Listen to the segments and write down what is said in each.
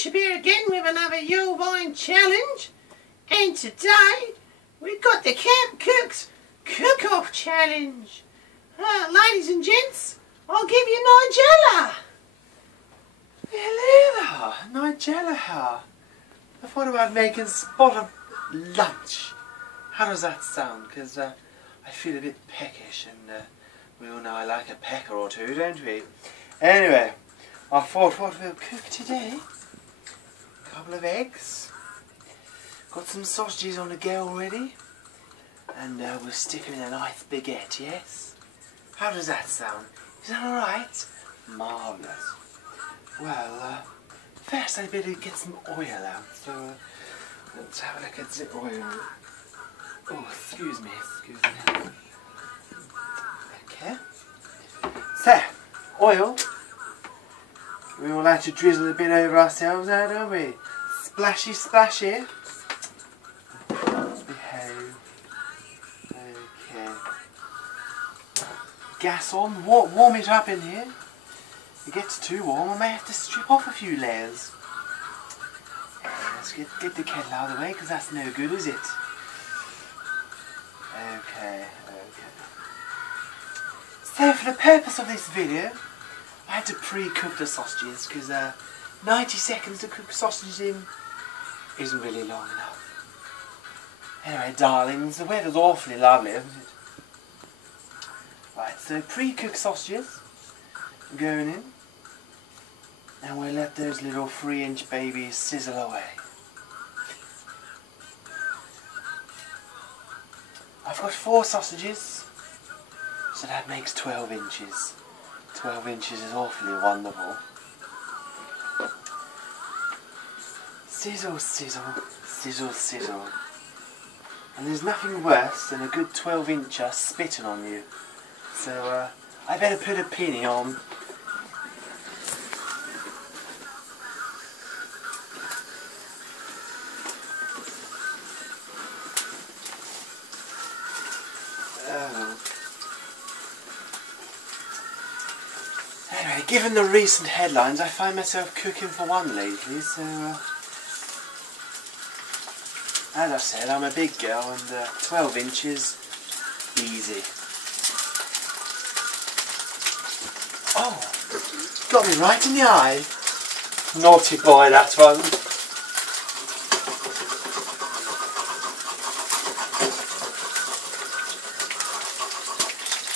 Bishop here again with another Yourvine challenge, and today we've got the Camp Cooks Cook-Off Challenge. Ladies and gents, I'll give you Nigella. Hello there, Nigella. I thought about making spot of lunch. How does that sound? Because I feel a bit peckish, and we all know I like a pecker or two, don't we? Anyway, I thought what we'll cook today, a couple of eggs, got some sausages on the go already, and we'll stick them in a nice baguette, yes? How does that sound? Is that alright? Marvellous. Well, first I better get some oil out, so let's have a look at the oil. Oh, excuse me. Okay. So, oil. We all like to drizzle a bit over ourselves now, don't we? Splashy, splashy. Behave. Okay. Gas on. Warm it up in here. If it gets too warm, I may have to strip off a few layers. Let's get the kettle out of the way, because that's no good, is it? Okay. So for the purpose of this video, I had to pre-cook the sausages, because 90 seconds to cook sausages in isn't really long enough. Anyway, darlings, the weather's awfully lovely, isn't it? Right, so pre-cooked sausages going in, and we'll let those little 3-inch babies sizzle away. I've got 4 sausages, so that makes 12 inches. 12 inches is awfully wonderful. Sizzle, sizzle, sizzle, sizzle. And there's nothing worse than a good 12-incher spitting on you. So I better put a penny on. Anyway, given the recent headlines, I find myself cooking for one lately, so as I said, I'm a big girl, and 12 inches, easy. Oh, got me right in the eye. Naughty boy, that one.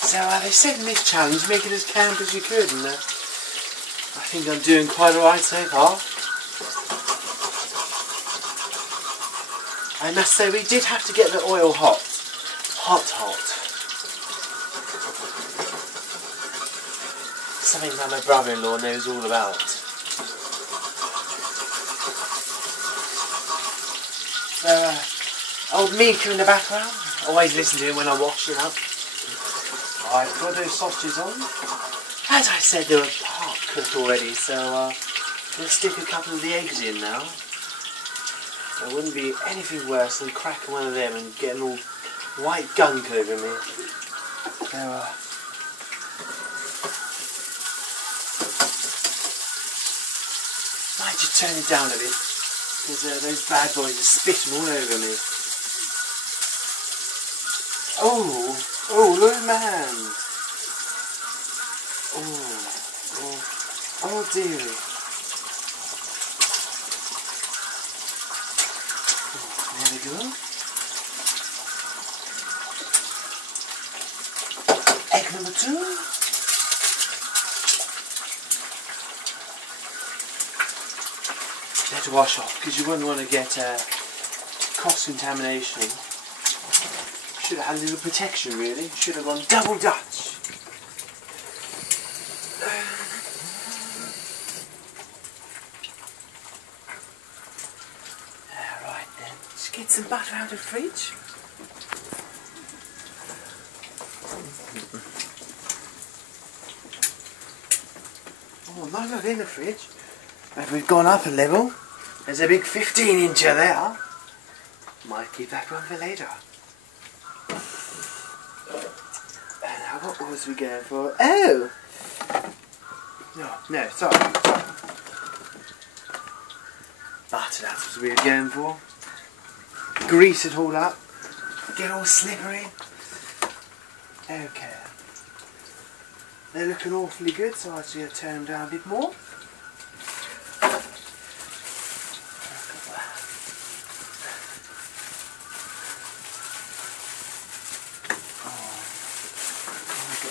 So they said in this challenge, make it as camp as you could, and I think I'm doing quite alright so far. I must say, we did have to get the oil hot. Hot. Something that my brother-in-law knows all about. So, old Mika in the background, always listen to him when I'm washing up. I've put those sausages on. As I said, they were part cooked already, so we'll stick a couple of the eggs in now. There wouldn't be anything worse than cracking one of them and getting all white gunk over me. So, might just turn it down a bit, because those bad boys are spitting all over me. Oh, look at my hand. Oh dearie. There we go. Egg number 2. To wash off, because you wouldn't want to get cross-contamination. Should have had a little protection, really. Should have gone double Dutch. Alright then, just get some butter out of the fridge. Oh, not in the fridge. If we've gone up a level, there's a big 15-incher there. Might keep that one for later. And now what was we going for? Oh! No, sorry. So that's what we're going for. Grease it all up. Get all slippery. Okay. They're looking awfully good, so I'm just going to turn them down a bit more.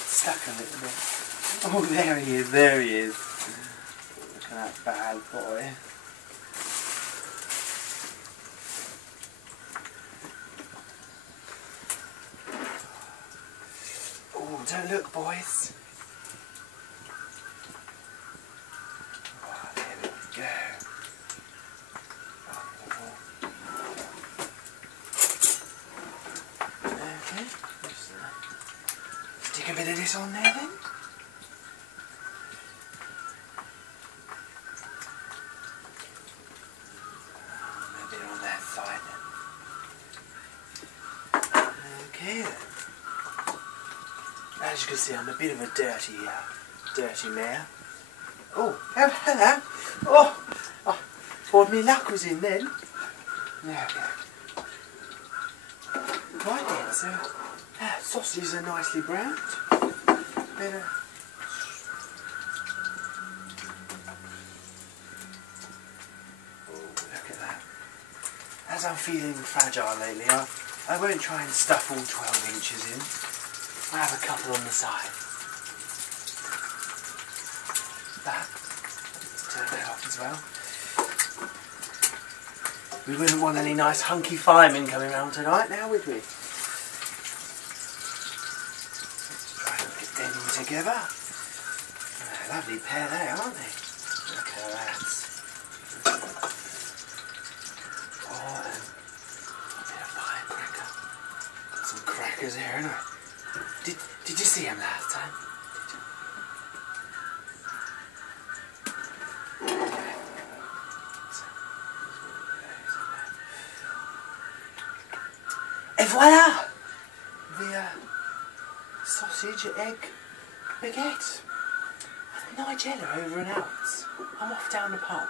Stuck a little bit. Oh, there he is, there he is. Look at that bad boy. Oh, don't look, boys. Oh, there we go. Okay, just stick a bit of this on there then. Maybe on that side then. Okay then. As you can see, I'm a bit of a dirty mare. Oh, hello. Oh, thought me luck was in then. There we go. Right then, so sausages are nicely browned. Better. Oh, look at that. As I'm feeling fragile lately, I won't try and stuff all 12 inches in. I have a couple on the side. That. Let's turn that off as well. We wouldn't want any nice hunky firemen coming round tonight now, would we? Let's try and get them in together. A lovely pair there, aren't they? Look at that. Oh, and a bit of firecracker. Got some crackers here, haven't I? Did you see him last time? Et voila! The sausage, egg, baguette. Nigella over and out. I'm off down the pub.